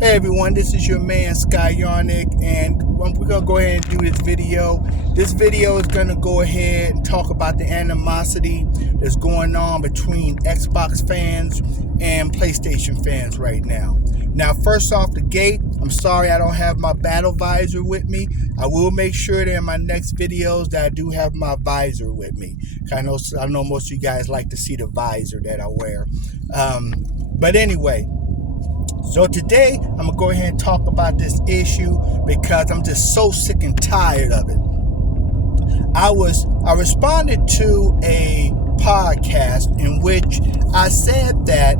Hey everyone, this is your man Sky Yarnick, and we're gonna go ahead and do this video. This video is gonna go ahead and talk about the animosity that's going on between Xbox fans and PlayStation fans right now. Now, first off the gate, I'm sorry I don't have my battle visor with me. I will make sure that in my next videos that I do have my visor with me. I know most of you guys like to see the visor that I wear. But anyway. So today, I'm going to go ahead and talk about this issue because I'm just so sick and tired of it. I responded to a podcast in which I said that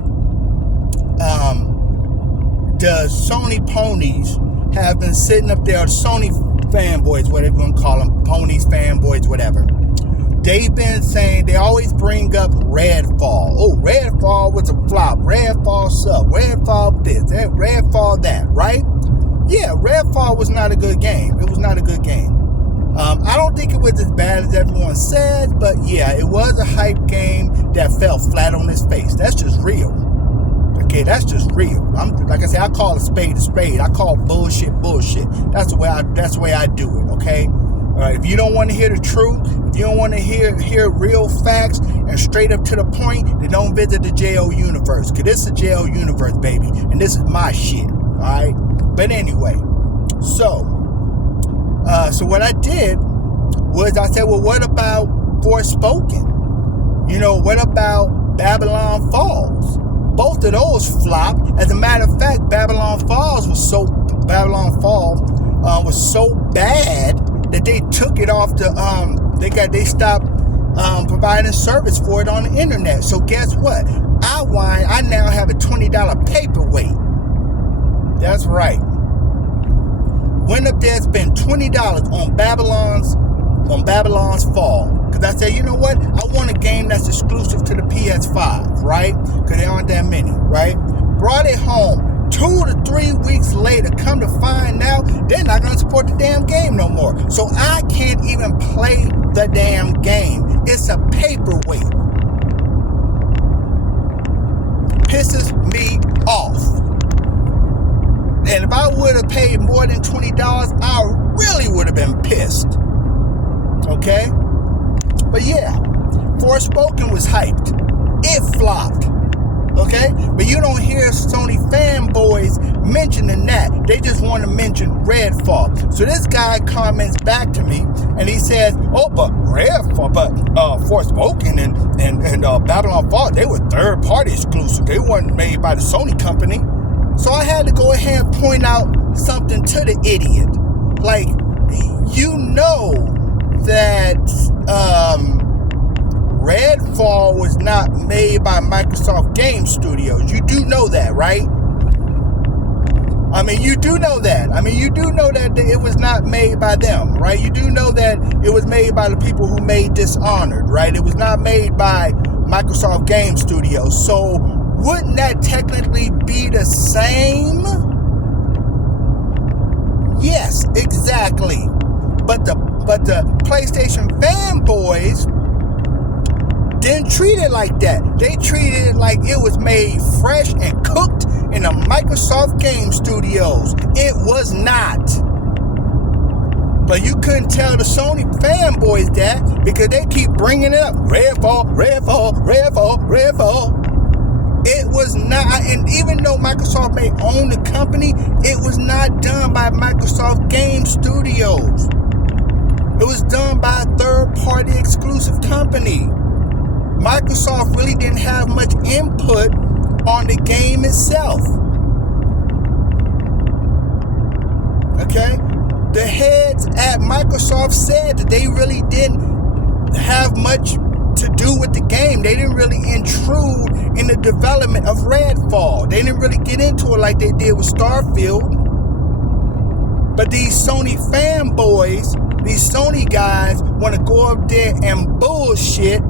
the Sony ponies have been sitting up there, or Sony fanboys, whatever you want to call them, ponies, fanboys, whatever. They've been saying, they always bring up Redfall. Oh, Redfall was a flop. Redfall sucked. Redfall this, Redfall that, right? Yeah, Redfall was not a good game. It was not a good game. I don't think it was as bad as everyone says, but yeah, it was a hype game that fell flat on its face. That's just real. Okay, that's just real. Like I said, I call a spade a spade. I call bullshit bullshit. That's the way I do it, okay? If you don't want to hear the truth, if you don't want to hear real facts and straight up to the point, then don't visit the JO universe. Because this is a JO universe, baby. And this is my shit. Alright? But anyway. So what I did was I said, well, what about Forspoken? You know, what about Babylon Falls? Both of those flopped. As a matter of fact, Babylon Falls was so bad that they took it off the they stopped providing service for it on the internet. So guess what? I now have a $20 paperweight. That's right. Went up there, spent $20 on Babylon's Fall. Because I said, you know what? I want a game that's exclusive to the PS5, right? Because there aren't that many, right? Brought it home. 2 to 3 weeks later, come to find out they're not going to support the damn game no more. So I can't even play the damn game. It's a paperweight. Pisses me off. And if I would have paid more than $20, I really would have been pissed. Okay? But yeah, Forspoken was hyped. It flopped. Okay? But you don't hear Sony fanboys mentioning that. They just want to mention Redfall. So this guy comments back to me and he says, oh, but Redfall, but Forspoken and Babylon Fall, they were third-party exclusive. They weren't made by the Sony company. So I had to go ahead and point out something to the idiot. Like, you know that Redfall was not made by Microsoft Game Studios. You do know that, right? I mean, you do know that. You do know that it was not made by them, right? You do know that it was made by the people who made Dishonored, right? It was not made by Microsoft Game Studios. So wouldn't that technically be the same? Yes, exactly. But the PlayStation fanboys didn't treat it like that. They treated it like it was made fresh and cooked in the Microsoft Game Studios. It was not. But you couldn't tell the Sony fanboys that because they keep bringing it up. Redfall. It was not, and even though Microsoft may own the company, it was not done by Microsoft Game Studios. It was done by a third-party exclusive company. Microsoft really didn't have much input on the game itself. Okay? The heads at Microsoft said that they really didn't have much to do with the game. They didn't really intrude in the development of Redfall. They didn't really get into it like they did with Starfield. But these Sony fanboys, these Sony guys want to go up there and bullshit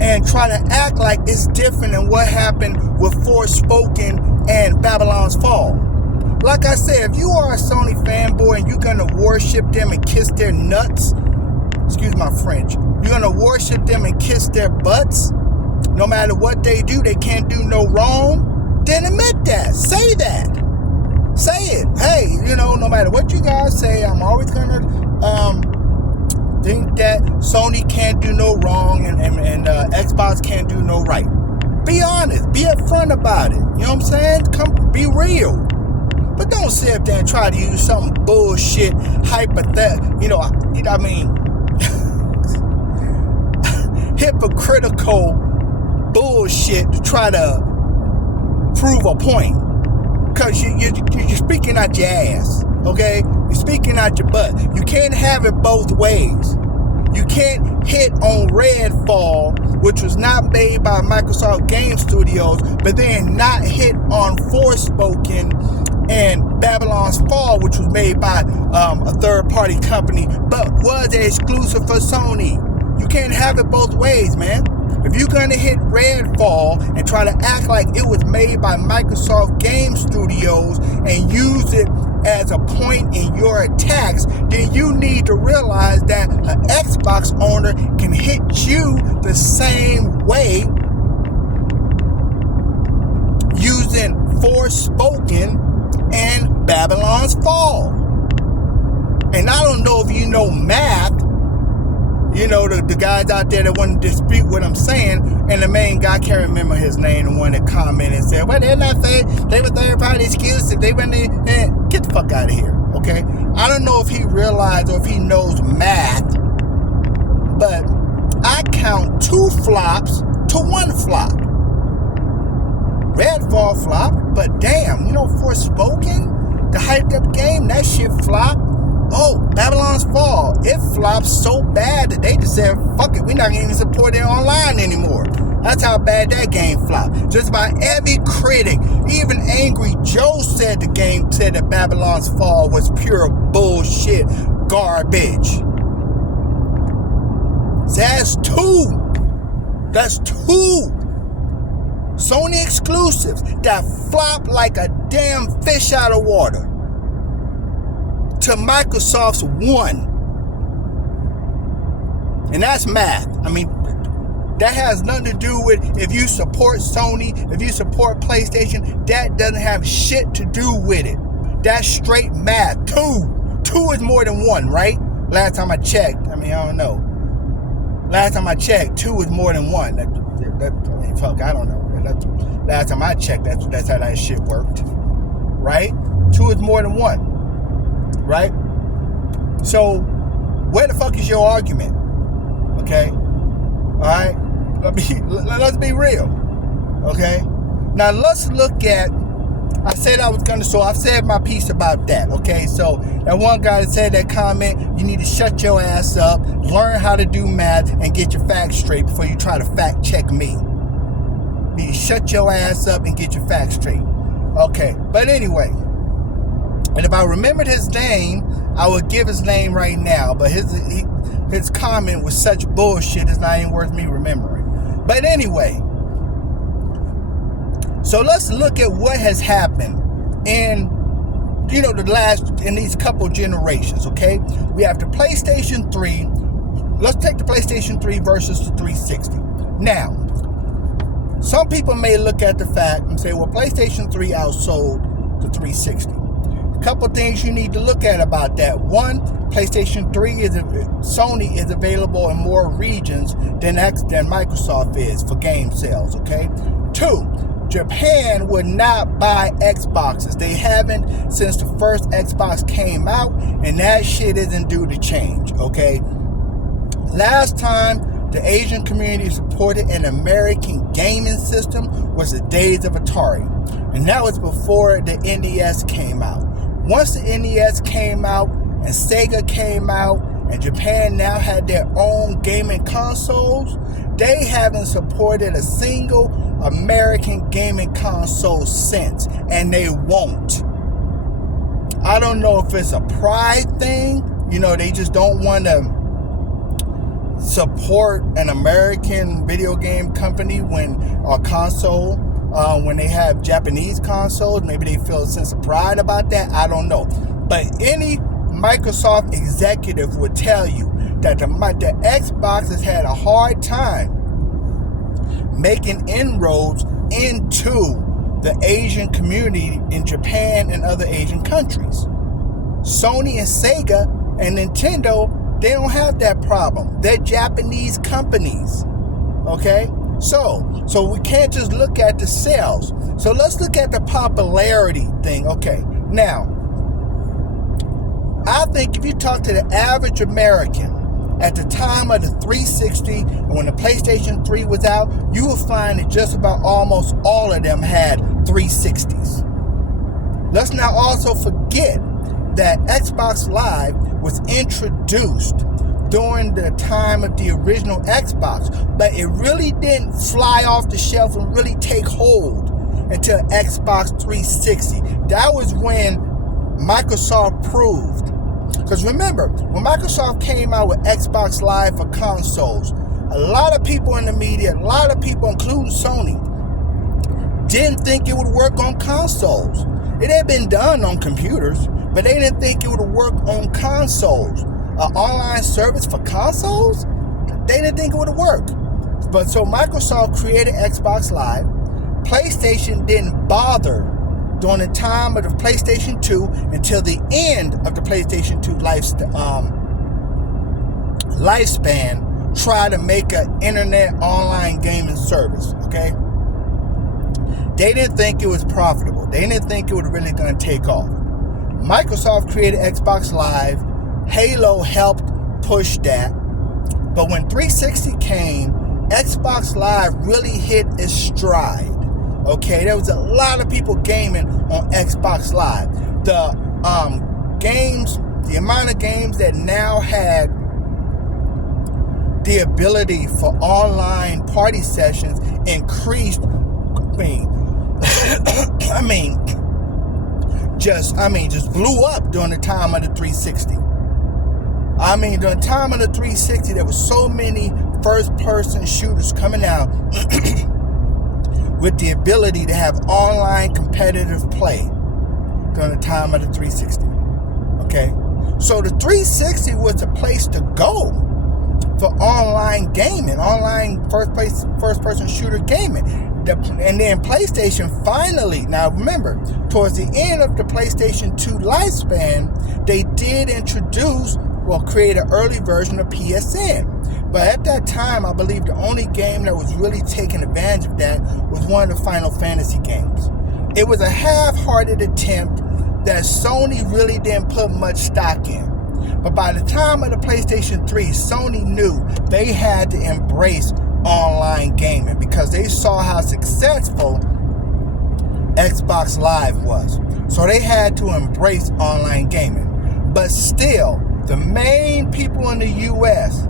and try to act like it's different than what happened with Forspoken and Babylon's Fall. Like I said, if you are a Sony fanboy and you're going to worship them and kiss their nuts, excuse my French, you're going to worship them and kiss their butts, no matter what they do, they can't do no wrong, then admit that. Say that. know, no matter what you guys say, I'm always gonna think that Sony can't do no wrong and Xbox can't do no right. Be honest. Be upfront about it. You know what I'm saying? Come, be real. But don't sit up there and try to use some bullshit hypothetical. Hypocritical bullshit to try to prove a point. Because you're speaking out your ass, okay? You're speaking out your butt. You can't have it both ways. You can't hit on Redfall, which was not made by Microsoft Game Studios, but then not hit on Forspoken and Babylon's Fall, which was made by a third-party company, but was exclusive for Sony. You can't have it both ways, man. If you're going to hit Redfall and try to act like it was made by Microsoft Game Studios and use it as a point in your attacks, then you need to realize that an Xbox owner can hit you the same way using Forspoken and Babylon's Fall. And I don't know if you know math. You know, the guys out there that want to dispute what I'm saying, and the main guy, I can't remember his name, the one that commented and said, well, they're not saying they were third-party excuses. They went in, get the fuck out of here, okay? I don't know if he realized or if he knows math, but I count 2 flops to 1 flop. Redfall flop, but damn, Forspoken, the hyped-up game, that shit flopped. Oh, Babylon's Fall, it flopped so bad that they just said, fuck it, we're not going to even support it online anymore. That's how bad that game flopped. Just about every critic, even Angry Joe said that Babylon's Fall was pure bullshit, garbage. So that's 2. That's 2 Sony exclusives that flopped like a damn fish out of water to Microsoft's 1. And that's math. I mean, that has nothing to do with if you support Sony, if you support PlayStation. That doesn't have shit to do with it. That's straight math. 2 is more than 1, right? Last time I checked. I mean, I don't know. Last time I checked, 2 is more than 1. I don't know. Last time I checked, that's how that shit worked. Right? 2 is more than 1. Right? So, where the fuck is your argument? Okay? Alright? Let's be real. Okay? Now, let's look at, I said I've said my piece about that. Okay? So, that one guy that said that comment, you need to shut your ass up, learn how to do math, and get your facts straight before you try to fact check me. You need to shut your ass up and get your facts straight. Okay? But anyway, and if I remembered his name, I would give his name right now. But his comment was such bullshit, it's not even worth me remembering. But anyway, so let's look at what has happened in, in these couple generations, okay? We have the PlayStation 3. Let's take the PlayStation 3 versus the 360. Now, some people may look at the fact and say, well, PlayStation 3 outsold the 360. Couple things you need to look at about that. 1, PlayStation 3 Sony is available in more regions than Microsoft is for game sales, okay? 2, Japan would not buy Xboxes. They haven't since the first Xbox came out, and that shit isn't due to change, okay? Last time the Asian community supported an American gaming system was the days of Atari, and that was before the NES came out. Once the NES came out and Sega came out and Japan now had their own gaming consoles, they haven't supported a single American gaming console since, and they won't. I don't know if it's a pride thing, they just don't want to support an American video game company when they have Japanese consoles. Maybe they feel a sense of pride about that. I don't know. But any Microsoft executive would tell you that the Xbox has had a hard time making inroads into the Asian community in Japan and other Asian countries. Sony and Sega and Nintendo, they don't have that problem. They're Japanese companies. Okay? So we can't just look at the sales. So let's look at the popularity thing. Okay. Now, I think if you talk to the average American at the time of the 360 and when the PlayStation 3 was out, you will find that just about almost all of them had 360s. Let's not also forget that Xbox Live was introduced during the time of the original Xbox, but it really didn't fly off the shelf and really take hold until Xbox 360. That was when Microsoft proved. Because remember, when Microsoft came out with Xbox Live for consoles, a lot of people in the media, a lot of people, including Sony, didn't think it would work on consoles. It had been done on computers, but they didn't think it would work on consoles. An online service for consoles? They didn't think it would work. But so Microsoft created Xbox Live. PlayStation didn't bother during the time of the PlayStation 2 until the end of the PlayStation 2 lifespan try to make an internet online gaming service, okay? They didn't think it was profitable. They didn't think it was really going to take off. Microsoft created Xbox Live. Halo helped push that. But when 360 came, Xbox Live really hit its stride. Okay, there was a lot of people gaming on Xbox Live. The amount of games that now had the ability for online party sessions increased. Just blew up during the time of the 360. During the time of the 360, there was so many first-person shooters coming out with the ability to have online competitive play during the time of the 360. Okay? So the 360 was the place to go for online gaming, online first-person shooter gaming. And then PlayStation finally, now remember, towards the end of the PlayStation 2 lifespan, they did create an early version of PSN. But at that time, I believe the only game that was really taking advantage of that was one of the Final Fantasy games. It was a half-hearted attempt that Sony really didn't put much stock in. But by the time of the PlayStation 3, Sony knew they had to embrace online gaming because they saw how successful Xbox Live was. So they had to embrace online gaming. But still, the main people in the US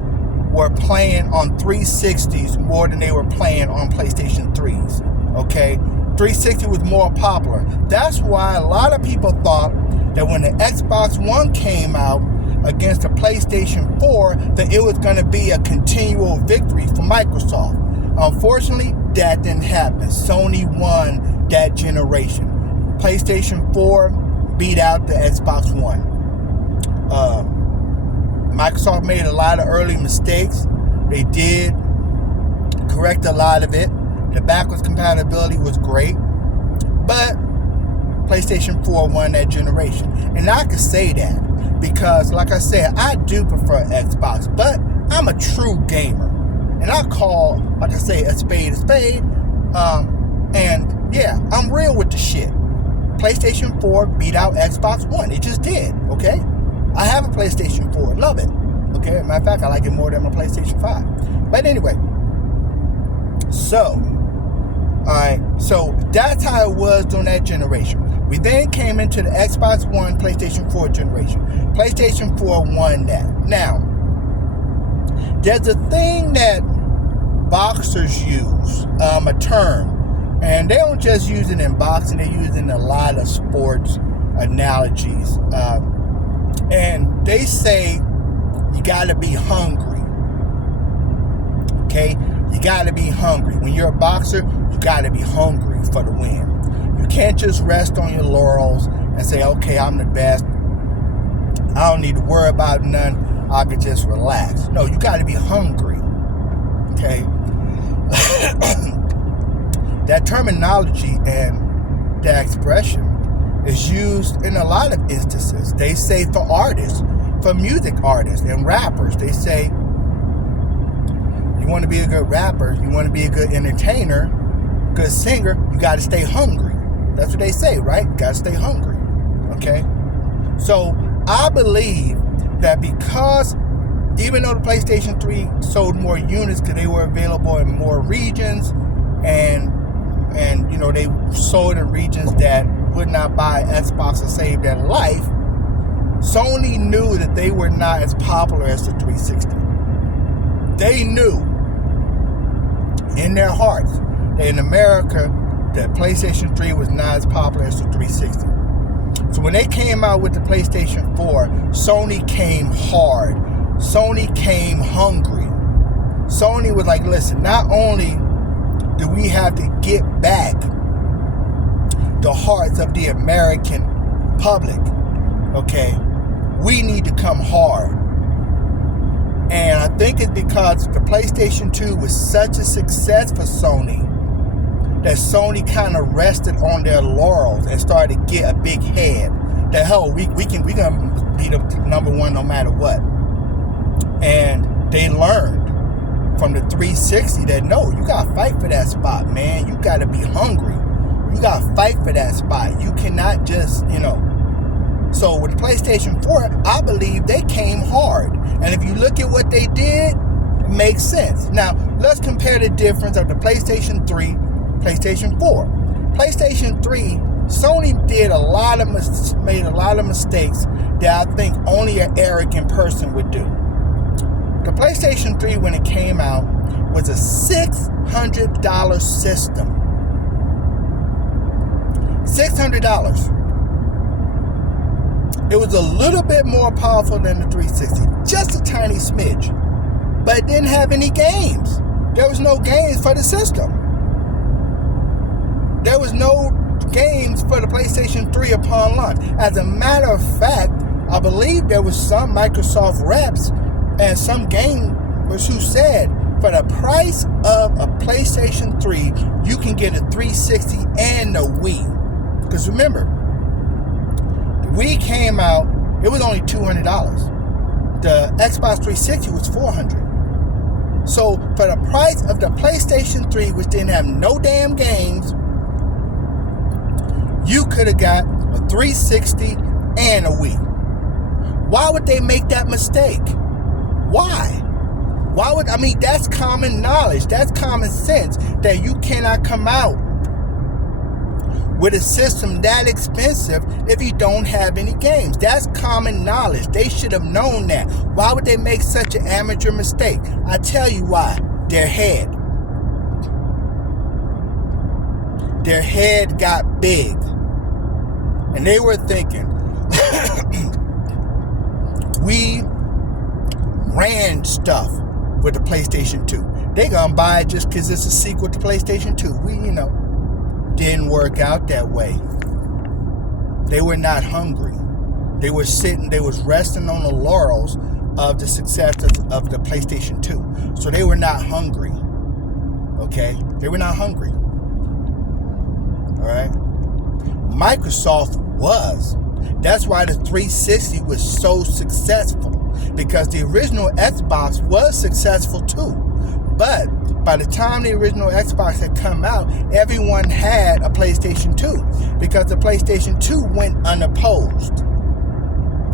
were playing on 360s more than they were playing on PlayStation 3s. Okay? 360 was more popular. That's why a lot of people thought that when the Xbox One came out against the PlayStation 4, that it was going to be a continual victory for Microsoft. Unfortunately, that didn't happen. Sony won that generation. PlayStation 4 beat out the Xbox One. Microsoft made a lot of early mistakes. They did correct a lot of it. The backwards compatibility was great, but PlayStation 4 won that generation. And I can say that because, like I said, I do prefer Xbox, but I'm a true gamer. And I call, like I say, a spade a spade. And yeah, I'm real with the shit. PlayStation 4 beat out Xbox One. It just did, okay? I have a PlayStation 4. Love it. Okay? Matter of fact, I like it more than my PlayStation 5. But anyway. So, alright. So, that's how it was during that generation. We then came into the Xbox One, PlayStation 4 generation. PlayStation 4 won that. Now, there's a thing that boxers use, a term. And they don't just use it in boxing. They use it in a lot of sports analogies. And they say you got to be hungry. Okay? You got to be hungry. When you're a boxer, you got to be hungry for the win. You can't just rest on your laurels and say, okay, I'm the best. I don't need to worry about none. I can just relax. No, you got to be hungry. Okay? That terminology and that expression It's used in a lot of instances. They say for artists, for music artists and rappers, they say, you want to be a good rapper, you want to be a good entertainer, good singer, you got to stay hungry. That's what they say, right? You got to stay hungry. Okay? So I believe that because even though the PlayStation 3 sold more units because they were available in more regions, and you know, they sold in regions that would not buy Xbox and save their life, Sony knew that they were not as popular as the 360. They knew in their hearts that in America, the PlayStation 3 was not as popular as the 360. So when they came out with the PlayStation 4, Sony came hard. Sony came hungry. Sony was like, listen, not only do we have to get back the hearts of the American public, okay, we need to come hard. And I think it's because the PlayStation 2 was such a success for Sony that Sony kind of rested on their laurels and started to get a big head. That hell, we gonna be the number one no matter what. And they learned from the 360 that no, you gotta fight for that spot, man. You gotta be hungry. You gotta fight for that spot. You cannot just, you know. So with the PlayStation 4, I believe they came hard. And if you look at what they did, it makes sense. Now, let's compare the difference of the PlayStation 3, PlayStation 4. PlayStation 3, Sony made a lot of mistakes that I think only an arrogant person would do. The PlayStation 3, when it came out, was a $600 system. $600. It was a little bit more powerful than the 360, just a tiny smidge, but it didn't have any games. There was no games for the system. There was no games for the PlayStation 3 upon launch. As a matter of fact, I believe there was some Microsoft reps and some gamers who said for the price of a PlayStation 3, you can get a 360 and a Wii. Because remember, the Wii came out, it was only $200. The Xbox 360 was $400. So for the price of the PlayStation 3, which didn't have no damn games, you could have got a 360 and a Wii. Why would they make that mistake? Why? That's common knowledge. That's common sense that you cannot come out with a system that expensive if you don't have any games. That's common knowledge. They should have known that. Why would they make such an amateur mistake? I tell you why. Their head got big. And they were thinking, we ran stuff with the PlayStation 2. They gonna buy it just because it's a sequel to PlayStation 2. Didn't work out that way. They were not hungry. They was resting on the laurels of the success of the PlayStation 2. So they were not hungry. Okay? They were not hungry. Alright? Microsoft was. That's why the 360 was so successful. Because the original Xbox was successful too. But by the time the original Xbox had come out, everyone had a PlayStation 2. Because the PlayStation 2 went unopposed.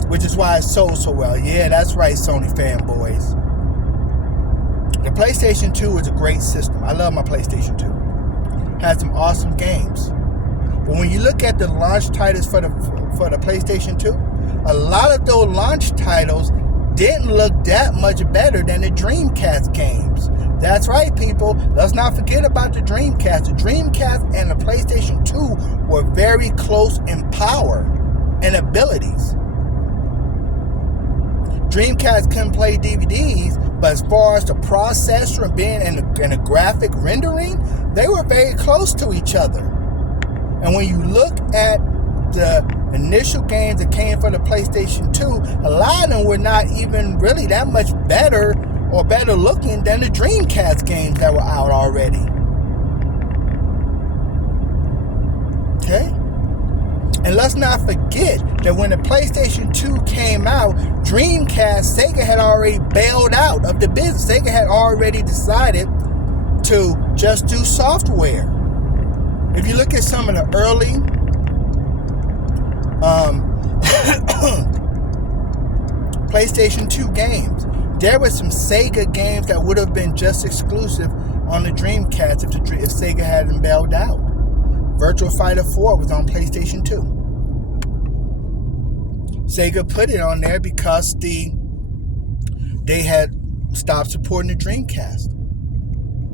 Which is why it sold so well. Yeah, that's right, Sony fanboys. The PlayStation 2 is a great system. I love my PlayStation 2. Had some awesome games. But when you look at the launch titles for the PlayStation 2, a lot of those launch titles didn't look that much better than the Dreamcast games. That's right, people. Let's not forget about the Dreamcast. The Dreamcast and the PlayStation 2 were very close in power and abilities. Dreamcast couldn't play DVDs, but as far as the processor and being and the graphic rendering, they were very close to each other. And when you look at the initial games that came for the PlayStation 2, a lot of them were not even really that much better or better looking than the Dreamcast games that were out already. Okay? And let's not forget that when the PlayStation 2 came out, Dreamcast, Sega had already bailed out of the business. Sega had already decided to just do software. If you look at some of the early PlayStation 2 games, there were some Sega games that would have been just exclusive on the Dreamcast if Sega hadn't bailed out. Virtua Fighter 4 was on PlayStation 2. Sega put it on there because they had stopped supporting the Dreamcast.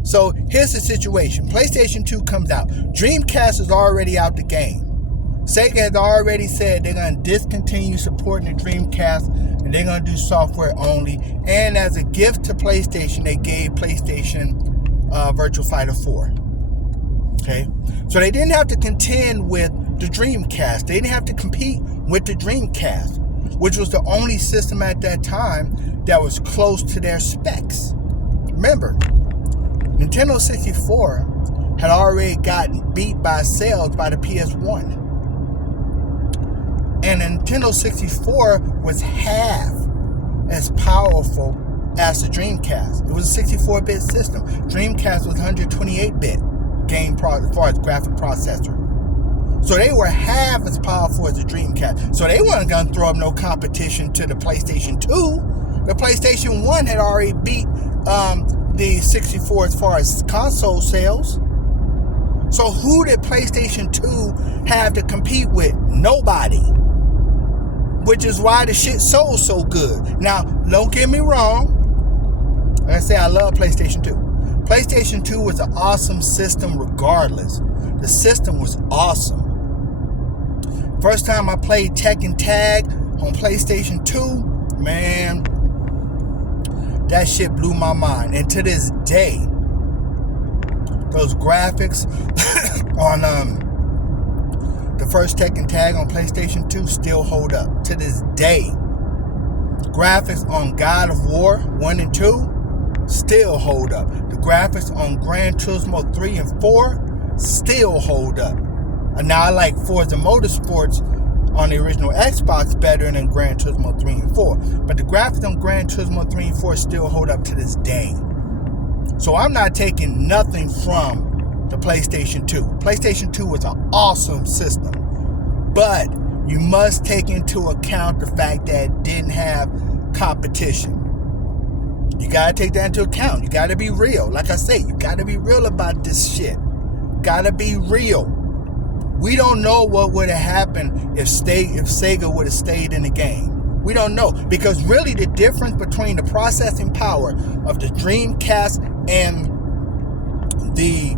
So here's the situation. PlayStation 2 comes out. Dreamcast is already out the game. Sega has already said they're going to discontinue supporting the Dreamcast and they're going to do software only. And as a gift to PlayStation, they gave PlayStation Virtua Fighter 4. Okay? So they didn't have to contend with the Dreamcast. They didn't have to compete with the Dreamcast, which was the only system at that time that was close to their specs. Remember, Nintendo 64 had already gotten beat by sales by the PS1. And the Nintendo 64 was half as powerful as the Dreamcast. It was a 64-bit system. Dreamcast was 128-bit game as far as graphic processor. So they were half as powerful as the Dreamcast. So they weren't going to throw up no competition to the PlayStation 2. The PlayStation 1 had already beat the 64 as far as console sales. So who did PlayStation 2 have to compete with? Nobody. Which is why the shit sold so good. Now, don't get me wrong. Like I say, I love PlayStation 2. PlayStation 2 was an awesome system regardless. The system was awesome. First time I played Tekken Tag on PlayStation 2, man, that shit blew my mind. And to this day, those graphics on the first Tekken Tag on PlayStation 2 still hold up. To this day, graphics on God of War 1 and 2 still hold up. The graphics on Gran Turismo 3 and 4 still hold up. And now I like Forza Motorsports on the original Xbox better than Gran Turismo 3 and 4. But the graphics on Gran Turismo 3 and 4 still hold up to this day. So I'm not taking nothing from the PlayStation 2. PlayStation 2 was an awesome system. But you must take into account the fact that it didn't have competition. You got to take that into account. You got to be real. Like I say, you got to be real about this shit. Got to be real. We don't know what would have happened if Sega would have stayed in the game. We don't know. Because really the difference between the processing power of the Dreamcast and the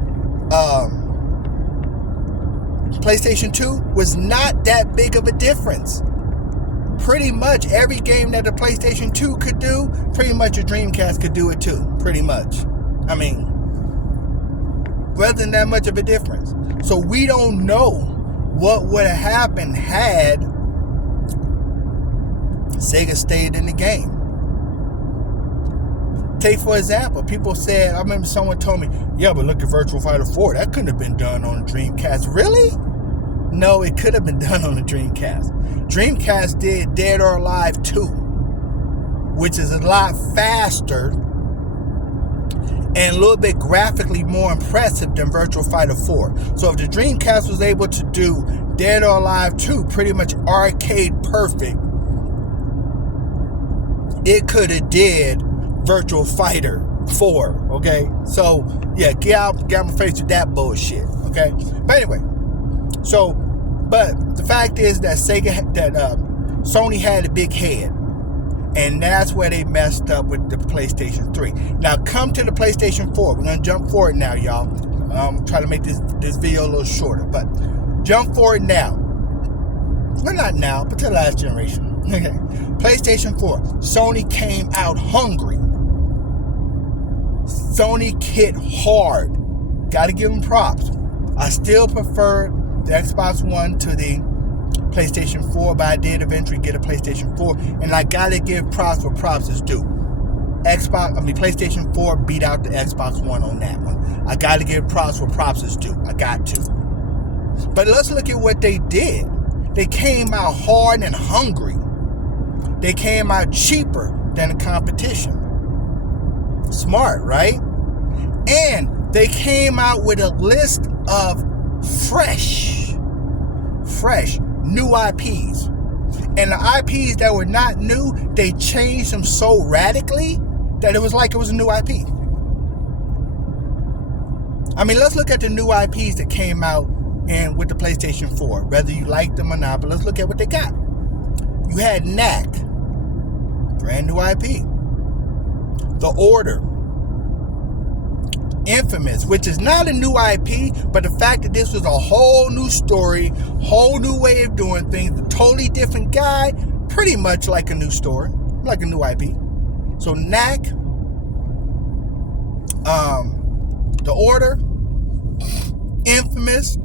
PlayStation 2 was not that big of a difference. Pretty much every game that the PlayStation 2 could do, pretty much a Dreamcast could do it too. Pretty much. I mean, wasn't that much of a difference. So we don't know what would have happened had Sega stayed in the game. Take for example, people said, I remember someone told me, yeah, but look at Virtua Fighter 4. That couldn't have been done on the Dreamcast. Really? No, it could have been done on the Dreamcast. Dreamcast did Dead or Alive 2, which is a lot faster and a little bit graphically more impressive than Virtua Fighter 4. So if the Dreamcast was able to do Dead or Alive 2 pretty much arcade perfect, it could have did Virtua Fighter 4, okay? So, yeah, get out my face with that bullshit, okay? But anyway, so, but the fact is that Sony had a big head. And that's where they messed up with the PlayStation 3. Now, come to the PlayStation 4. We're going to jump forward now, y'all. I'm trying to make this video a little shorter. But jump forward now. Well, not now, but to the last generation. Okay. PlayStation 4. Sony came out hungry. Sony hit hard. Got to give them props. I still prefer the Xbox One to the PlayStation 4, but I did eventually get a PlayStation 4, and I gotta give props where props is due. PlayStation 4 beat out the Xbox One on that one. I gotta give props where props is due. I got to. But let's look at what they did. They came out hard and hungry. They came out cheaper than the competition. Smart, right? And they came out with a list of fresh new IPs. And the IPs that were not new, they changed them so radically that it was like it was a new IP. I mean, let's look at the new IPs that came out and with the PlayStation 4, whether you like them or not, but let's look at what they got. You had Knack, brand new IP. The Order, Infamous, which is not a new IP, but the fact that this was a whole new story, whole new way of doing things, a totally different guy, pretty much like a new story, like a new IP. So Knack, The Order, Infamous,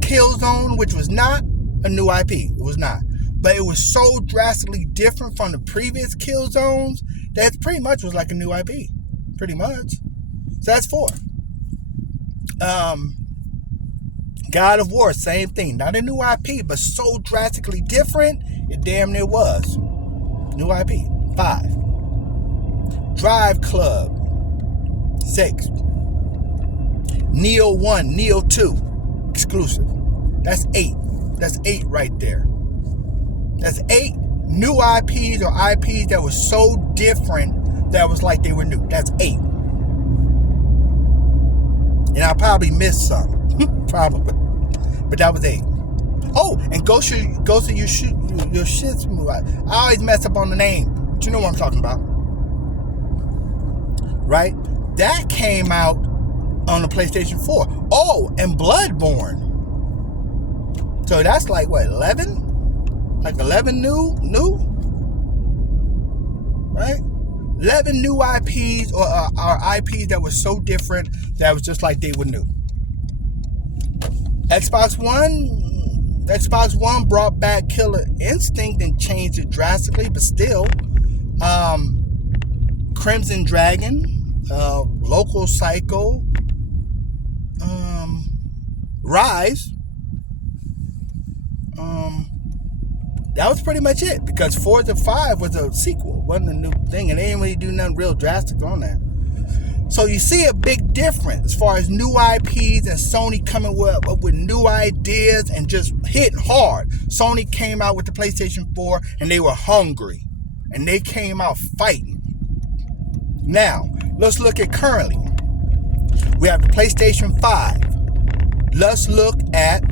Killzone, which was not a new IP. It was not. But it was so drastically different from the previous Killzones that it pretty much was like a new IP. Pretty much. So that's 4. God of War, same thing. Not a new IP, but so drastically different, it damn near was. New IP. 5. Drive Club. 6. Neo 1, Neo 2. Exclusive. That's 8. That's 8 right there. That's 8 new IPs or IPs that were so different that was like they were new. That's 8. And I probably missed some. Probably. But that was 8. Oh, and Ghost of Yoshitsune. I always mess up on the name. But you know what I'm talking about. Right? That came out on the PlayStation 4. Oh, and Bloodborne. So that's like, what, 11? Like 11 new? Right? 11 new IPs or IPs that were so different that was just like they were new. Xbox One brought back Killer Instinct and changed it drastically, but still. Crimson Dragon, Local Psycho, Rise. That was pretty much it, because Forza 5 was a sequel, wasn't a new thing, and they didn't really do nothing real drastic on that. So you see a big difference as far as new IPs and Sony coming up with new ideas and just hitting hard. Sony came out with the PlayStation 4 and they were hungry, and they came out fighting. Now, let's look at currently. We have the PlayStation 5. Let's look at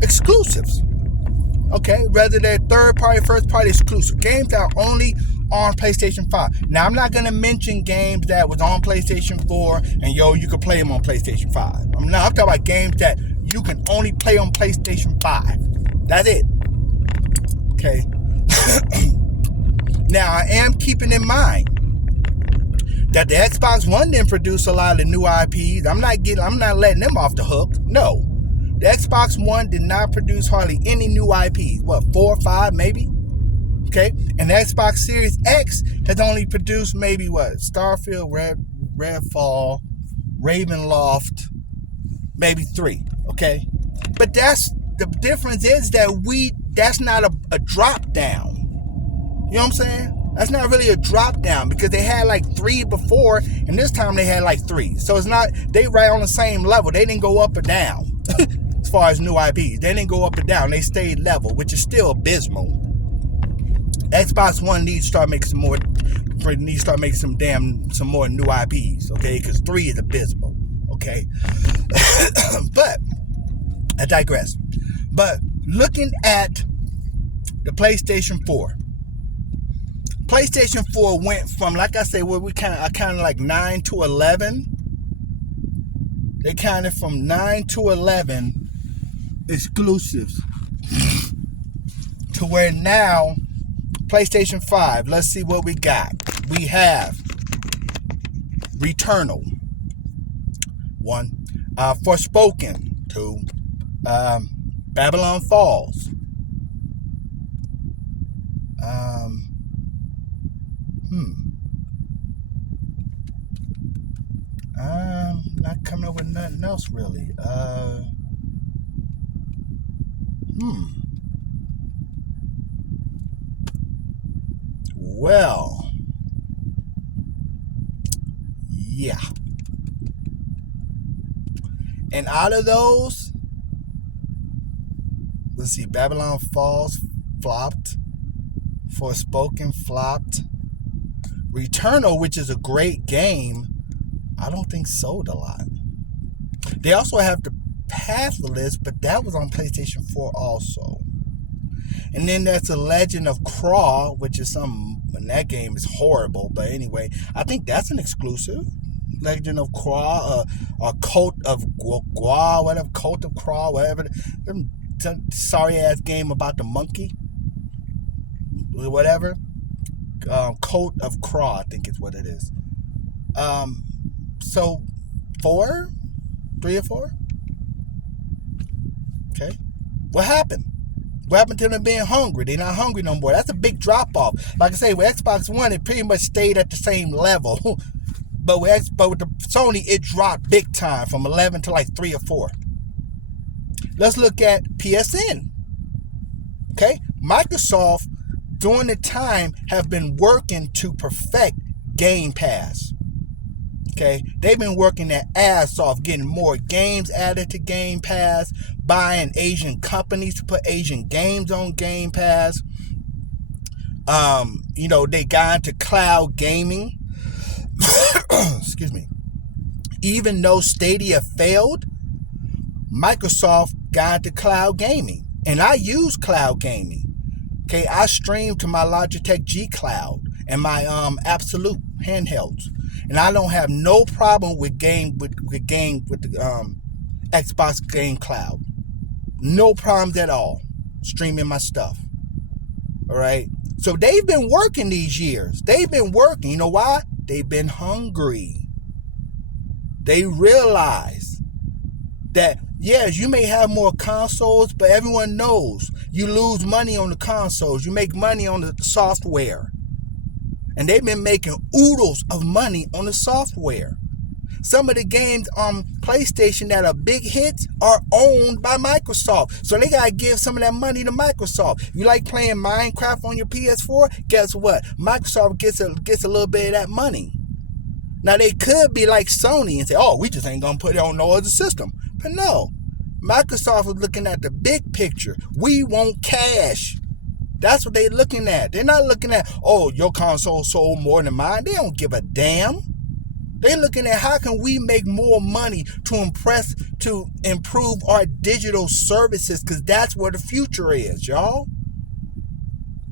exclusives. Okay, whether they're third party, first party exclusive. Games that are only on PlayStation 5. Now, I'm not going to mention games that was on PlayStation 4 and you could play them on PlayStation 5. I'm talking about games that you can only play on PlayStation 5. That's it. Okay. Now, I am keeping in mind that the Xbox One didn't produce a lot of new IPs. I'm not letting them off the hook. No. The Xbox One did not produce hardly any new IPs. What, 4 or 5 maybe? Okay. And the Xbox Series X has only produced maybe what? Starfield, Redfall, Ravenloft, maybe 3. Okay. But the difference is that that's not a drop down. You know what I'm saying? That's not really a drop down, because they had like 3 before, and this time they had like 3. So it's not, they right on the same level. They didn't go up or down as far as new IPs. They didn't go up or down. They stayed level, which is still abysmal. Xbox One needs to start making some more new IPs, okay? Because 3 is abysmal, okay? But I digress. But looking at the PlayStation 4. PlayStation 4 went from, like I said, where we kind of like 9 to 11. They counted from 9 to 11 exclusives to where now PlayStation 5. Let's see what we got. We have Returnal. 1. Forspoken. 2. Babylon Falls. Not coming up with nothing else really. Well, yeah. And out of those, let's see, Babylon Falls flopped. Forspoken flopped. Returnal, which is a great game, I don't think sold a lot. They also have the Pathless, but that was on PlayStation 4 also. And then there's The Legend of Craw, which is and that game is horrible, but anyway, I think that's an exclusive. Legend of Craw, or Cult of Gua, whatever, Cult of Craw, whatever. Sorry ass game about the monkey, whatever. Cult of Craw, I think is what it is. So 3 or 4. Okay, what happened? What happened to them being hungry? They're not hungry no more. That's a big drop off. Like I say, with Xbox One, it pretty much stayed at the same level. But with the Sony, it dropped big time from 11 to like 3 or 4. Let's look at PSN. Okay, Microsoft during the time have been working to perfect Game Pass. Okay, they've been working their ass off, getting more games added to Game Pass, buying Asian companies to put Asian games on Game Pass. They got into cloud gaming. Excuse me. Even though Stadia failed, Microsoft got into cloud gaming. And I use cloud gaming. Okay, I stream to my Logitech G Cloud and my Absolute handhelds. And I don't have no problem with the Xbox Game Cloud. No problems at all streaming my stuff. All right. So they've been working these years. They've been working. You know why? They've been hungry. They realize that, yes, you may have more consoles, but everyone knows you lose money on the consoles. You make money on the software. And they've been making oodles of money on the software. Some of the games on PlayStation that are big hits are owned by Microsoft. So they got to give some of that money to Microsoft. You like playing Minecraft on your PS4? Guess what? Microsoft gets a little bit of that money. Now, they could be like Sony and say, oh, we just ain't going to put it on no other system. But no. Microsoft is looking at the big picture. We want cash. That's what they're looking at. They're not looking at, oh, your console sold more than mine. They don't give a damn. They're looking at how can we make more money to improve our digital services, because that's where the future is, y'all.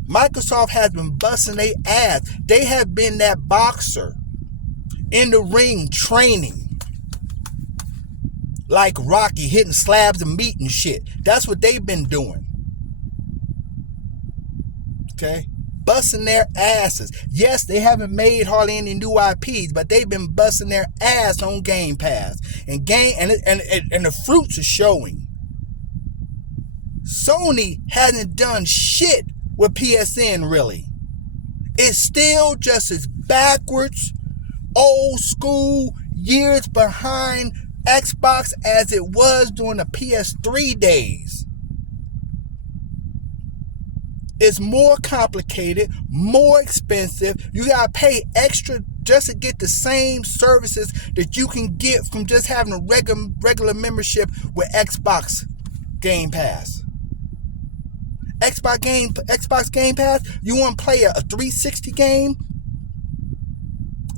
Microsoft has been busting their ass. They have been that boxer in the ring training like Rocky, hitting slabs of meat and shit. That's what they've been doing. Okay? Busting their asses. Yes, they haven't made hardly any new IPs, but they've been busting their ass on Game Pass. And the fruits are showing. Sony hasn't done shit with PSN, really. It's still just as backwards, old school, years behind Xbox as it was during the PS3 days. It's more complicated, more expensive. You gotta pay extra just to get the same services that you can get from just having a regular membership with Xbox Game Pass. Xbox Game Pass, you want to play a 360 game,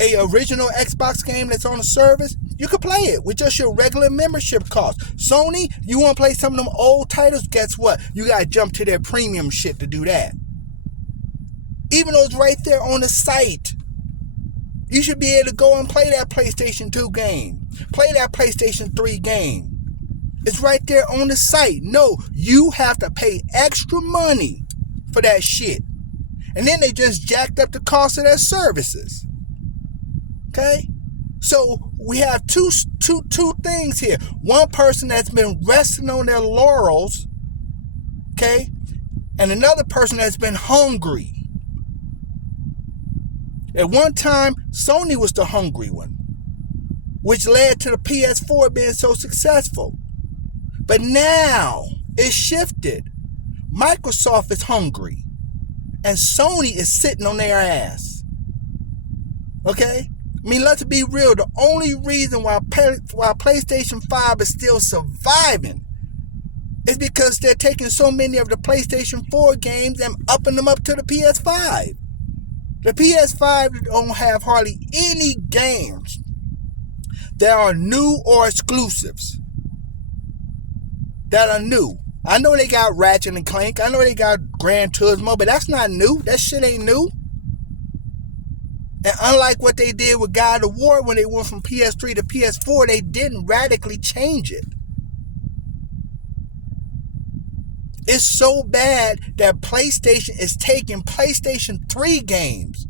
a original Xbox game that's on the service, you can play it with just your regular membership cost. Sony, you want to play some of them old titles, guess what? You got to jump to their premium shit to do that. Even though it's right there on the site. You should be able to go and play that PlayStation 2 game. Play that PlayStation 3 game. It's right there on the site. No, you have to pay extra money for that shit. And then they just jacked up the cost of their services. Okay? So we have two things here. One person that's been resting on their laurels, okay, and another person that's been hungry. At one time, Sony was the hungry one, which led to the PS4 being so successful. But now it's shifted. Microsoft is hungry. And Sony is sitting on their ass. Okay? I mean, let's be real. The only reason why PlayStation 5 is still surviving is because they're taking so many of the PlayStation 4 games and upping them up to the PS5. The PS5 don't have hardly any games that are new or exclusives. That are new. I know they got Ratchet and Clank. I know they got Gran Turismo, but that's not new. That shit ain't new. And unlike what they did with God of War when they went from PS3 to PS4, they didn't radically change it. It's so bad that PlayStation is taking PlayStation 3 games,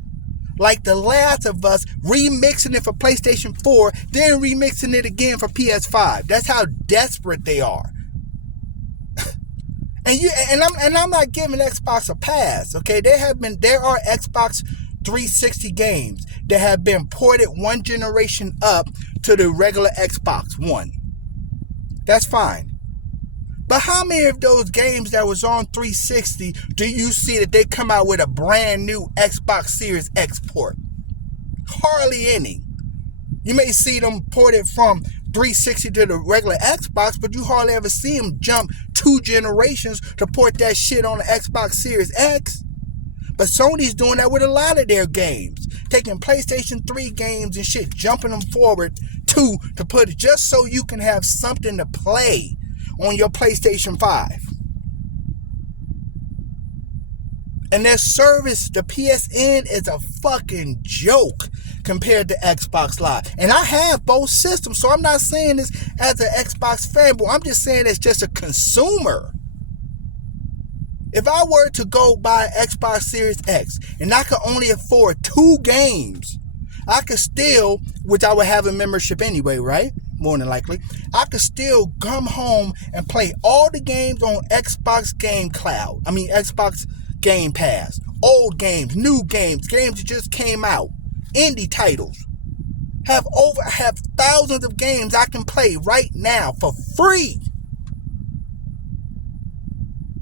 like The Last of Us, remixing it for PlayStation 4, then remixing it again for PS5. That's how desperate they are. And I'm not giving Xbox a pass, okay? There are Xbox 360 games that have been ported one generation up to the regular Xbox One. That's fine. But how many of those games that was on 360 do you see that they come out with a brand new Xbox Series X port? Hardly any. You may see them ported from 360 to the regular Xbox, but you hardly ever see them jump 2 generations to port that shit on the Xbox Series X. But Sony's doing that with a lot of their games. Taking PlayStation 3 games and shit, jumping them forward to put it just so you can have something to play on your PlayStation 5. And their service, the PSN, is a fucking joke compared to Xbox Live. And I have both systems, so I'm not saying this as an Xbox fanboy. I'm just saying it's just a consumer. If I were to go buy Xbox Series X and I could only afford 2 games, I could still, which I would have a membership anyway, right? More than likely, I could still come home and play all the games on Xbox Xbox Game Pass. Old games, new games, games that just came out, indie titles. Have thousands of games I can play right now for free.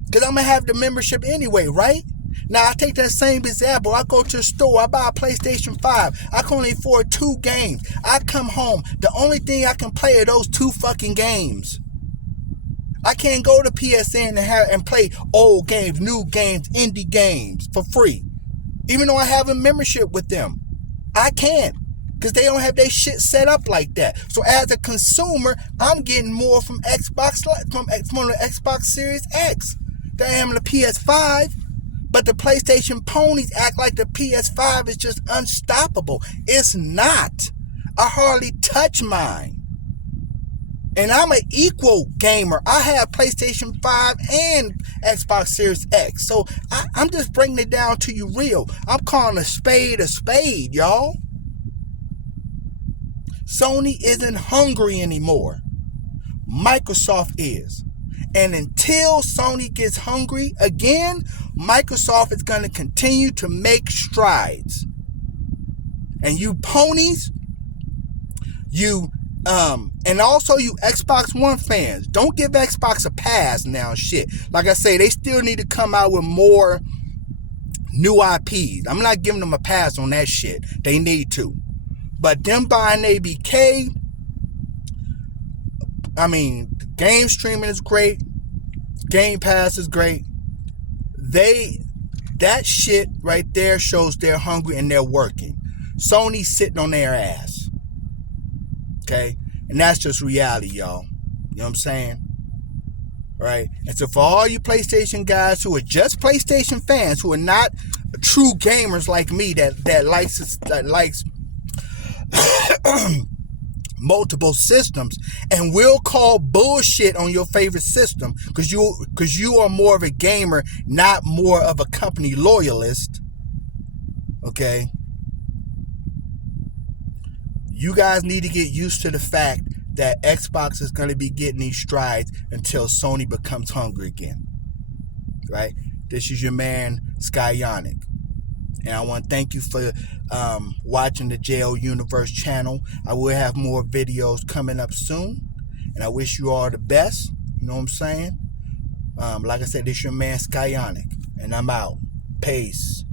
Because I'm going to have the membership anyway, right? Now, I take that same example. I go to the store. I buy a PlayStation 5. I can only afford 2 games. I come home. The only thing I can play are those 2 fucking games. I can't go to PSN and play old games, new games, indie games for free. Even though I have a membership with them. I can't. Because they don't have their shit set up like that. So as a consumer, I'm getting more from the Xbox Series X than I am the PS5. But the PlayStation ponies act like the PS5 is just unstoppable. It's not. I hardly touch mine. And I'm an equal gamer. I have PlayStation 5 and Xbox Series X. So I'm just bringing it down to you real. I'm calling a spade, y'all. Sony isn't hungry anymore. Microsoft is. And until Sony gets hungry again, Microsoft is going to continue to make strides. And you ponies, and also you Xbox One fans, don't give Xbox a pass now, shit. Like I say, they still need to come out with more new IPs. I'm not giving them a pass on that shit. They need to. But them buying ABK, game streaming is great. Game Pass is great. That shit right there shows they're hungry and they're working. Sony's sitting on their ass. Okay? And that's just reality, y'all. You know what I'm saying? Right? And so for all you PlayStation guys who are just PlayStation fans, who are not true gamers like me that likes multiple systems and will call bullshit on your favorite system because you are more of a gamer, not more of a company loyalist. Okay? You guys need to get used to the fact that Xbox is going to be getting these strides until Sony becomes hungry again. Right? This is your man, Skyonic. And I want to thank you for watching the JL Universe channel. I will have more videos coming up soon. And I wish you all the best. You know what I'm saying? Like I said, this your man Skyonic, and I'm out. Peace.